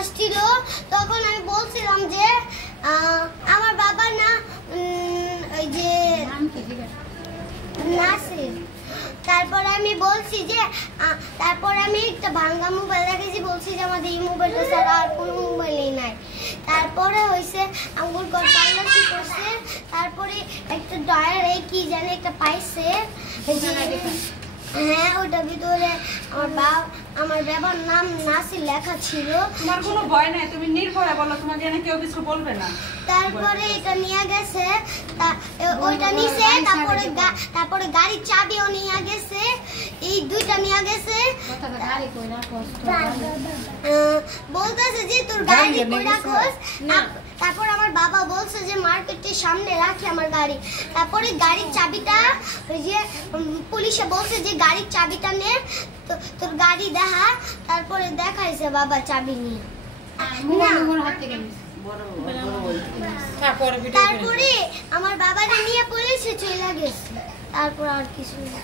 আসছিল তখন আমি বলছিলাম যে আমার বাবা না ওই যে নাসির। তারপরে আমি বলছি যে তারপরে আমি একটা ভাঙ্গা মোবাইল দেখেছি, বলছি যে আমাদের এই মোবাইলটা ছাড়া আর কোনো মোবাইলই নাই। তারপরে হয়েছে আঙ্গুর ঘর তল্লাশি করছে, তারপরে একটা ডয়ার কি জানি একটা পাইছে, হ্যাঁ ওটার ভিতরে আমার বাবার নাম নাসির লেখা ছিল। তোমার কোনো ভয় নাই, তুমি নির্ভয়ে বলো, তোমাকে এনে কেউ কিছু বলবে না। তারপরে এটা নিয়ে গেছে, ওইটা নিছে, তারপরে গাড়ির চাবিও নিয়ে গেছে, এই দুইটা নিয়ে গেছে। বলতেছে যে তোর গাড়ি কই রাখোস। তারপর আমার বাবা বলছে যে মার্কেটের সামনে রাখি আমার গাড়ি। তারপরে গাড়ির চাবিটা ওই যে পুলিশে বলছে যে গাড়ির চাবিটা নে, তোর গাড়ি দেখা। তারপরে দেখাইছে বাবা চাবি নিয়ে। তারপরে আমার বাবারে নিয়ে পুলিশে চলে গেছে। তারপর আর কিছু না।